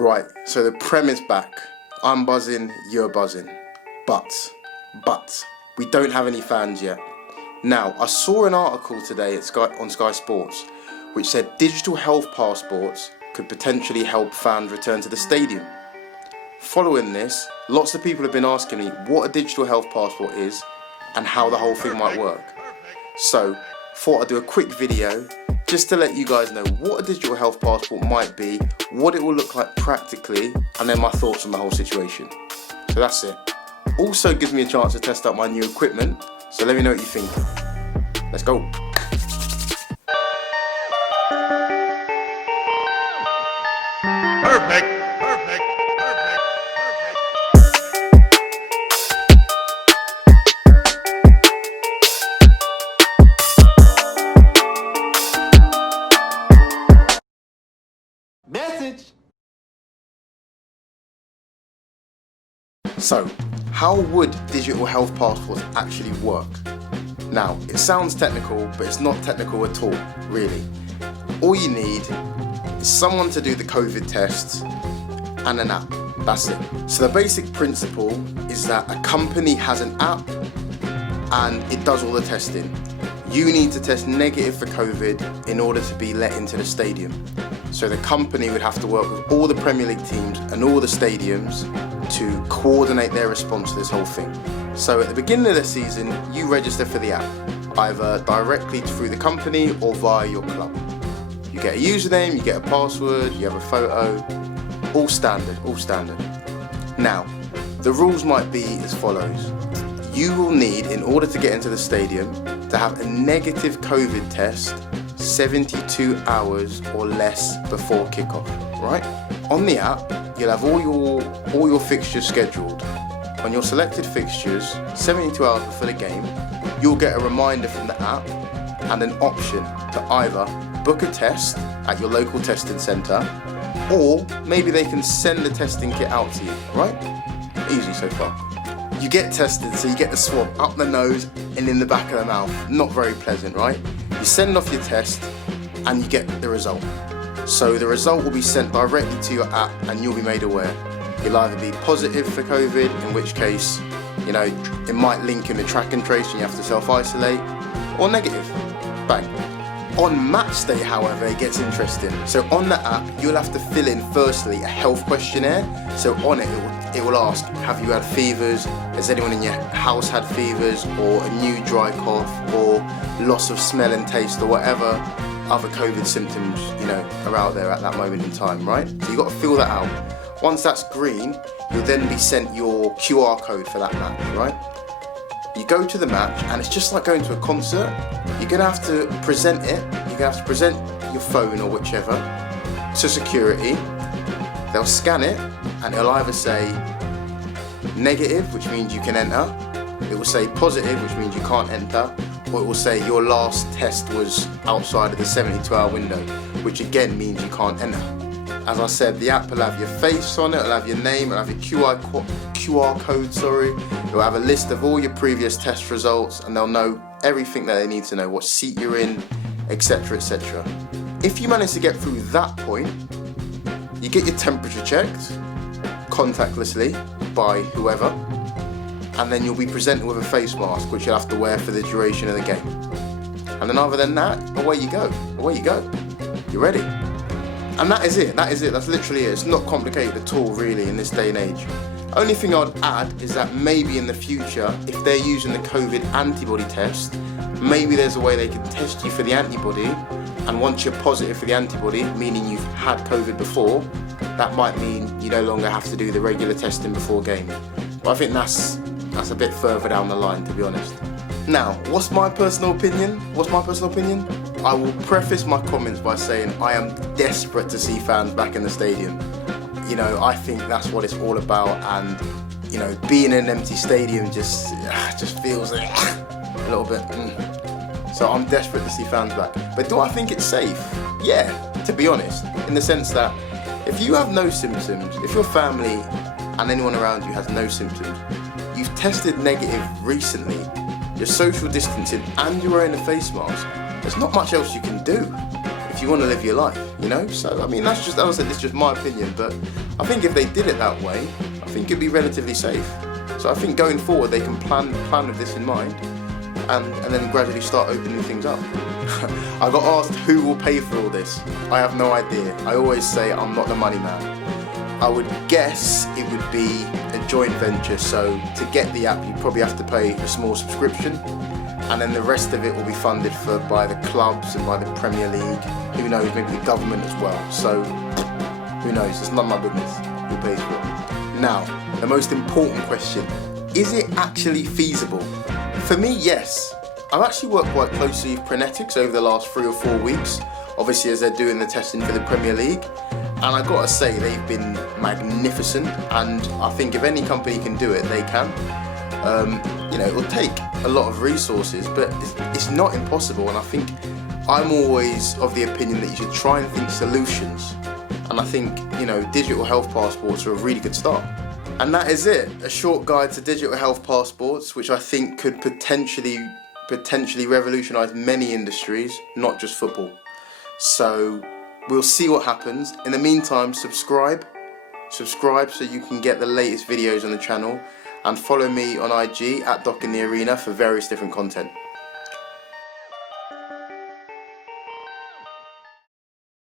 Right, so the Prem is back. I'm buzzing, you're buzzing. But, we don't have any fans yet. Now, I saw an article today on Sky Sports which said digital health passports could potentially help fans return to the stadium. Following this, lots of people have been asking me what a digital health passport is and how the whole thing might work. So, thought I'd do a quick video just to let you guys know what a digital health passport might be, what it will look like practically, and then my thoughts on the whole situation. So that's it. Also gives me a chance to test out my new equipment, so let me know what you think. Let's go. Perfect. Message. So, how would digital health passports actually work? Now, it sounds technical, but it's not technical at all, really. All you need is someone to do the COVID tests and an app. That's it. So the basic principle is that a company has an app and it does all the testing. You need to test negative for COVID in order to be let into the stadium. So the company would have to work with all the Premier League teams and all the stadiums to coordinate their response to this whole thing. So at the beginning of the season, you register for the app, either directly through the company or via your club. You get a username, you get a password, you have a photo, all standard. Now, the rules might be as follows. You will need, in order to get into the stadium, to have a negative COVID test 72 hours or less before kickoff, right? On the app, you'll have all your fixtures scheduled. On your selected fixtures, 72 hours before the game, you'll get a reminder from the app and an option to either book a test at your local testing centre, or maybe they can send the testing kit out to you, right? Easy so far. You get tested, so you get the swab up the nose and in the back of the mouth. Not very pleasant, right? You send off your test and you get the result. So the result will be sent directly to your app and you'll be made aware. You'll either be positive for COVID, in which case, it might link in the track and trace and you have to self-isolate, or negative. Bang. On match day, however, it gets interesting. So on the app, you'll have to fill in firstly a health questionnaire. So on it will ask, have you had fevers? Has anyone in your house had fevers? Or a new dry cough? Or loss of smell and taste? Or whatever other COVID symptoms, are out there at that moment in time, right? So you've got to fill that out. Once that's green, you'll then be sent your QR code for that match, right? You go to the match and it's just like going to a concert. You're going to have to present it. You're going to have to present your phone or whichever to security. They'll scan it and it'll either say negative, which means you can enter. It will say positive, which means you can't enter. Or it will say your last test was outside of the 72-hour window, which again means you can't enter. As I said, the app will have your face on it, it'll have your name, it'll have your QR code, It'll have a list of all your previous test results and they'll know everything that they need to know, what seat you're in, etc, etc. If you manage to get through that point, you get your temperature checked, contactlessly, by whoever, and then you'll be presented with a face mask, which you'll have to wear for the duration of the game. And then other than that, away you go. You're ready. And that is it, that's literally it. It's not complicated at all, really, in this day and age. Only thing I'd add is that maybe in the future, if they're using the COVID antibody test, maybe there's a way they can test you for the antibody, and once you're positive for the antibody, meaning you've had COVID before, that might mean you no longer have to do the regular testing before games. But I think that's a bit further down the line, to be honest. Now, what's my personal opinion? I will preface my comments by saying I am desperate to see fans back in the stadium. I think that's what it's all about, and being in an empty stadium just feels like a little bit. So I'm desperate to see fans back. But do I think it's safe? Yeah, to be honest, in the sense that if you have no symptoms, if your family and anyone around you has no symptoms, you've tested negative recently, you're social distancing and you're wearing a face mask, there's not much else you can do. If if you want to live your life, you know. So I mean, that's just, as I said, this is just my opinion, but I think if they did it that way, I think it'd be relatively safe. So I think going forward they can plan with this in mind, and then gradually start opening things up. I got asked who will pay for all this. I have no idea. I always say I'm not the money man. I would guess it would be a joint venture, so to get the app you probably have to pay a small subscription, and then the rest of it will be funded by the clubs and by the Premier League. Who knows, maybe the government as well. So who knows, it's none of my business who pays for it. Now, the most important question, is it actually feasible? For me, yes. I've actually worked quite closely with Prenetics over the last 3 or 4 weeks, obviously as they're doing the testing for the Premier League. And I gotta say, they've been magnificent, and I think if any company can do it, they can. You know, it will take a lot of resources, but it's not impossible. And I think I'm always of the opinion that you should try and think solutions. And I think, you know, digital health passports are a really good start. And that is it, a short guide to digital health passports, which I think could potentially revolutionise many industries, not just football. So we'll see what happens. In the meantime, subscribe so you can get the latest videos on the channel, and follow me on IG @DocInTheArena for various different content.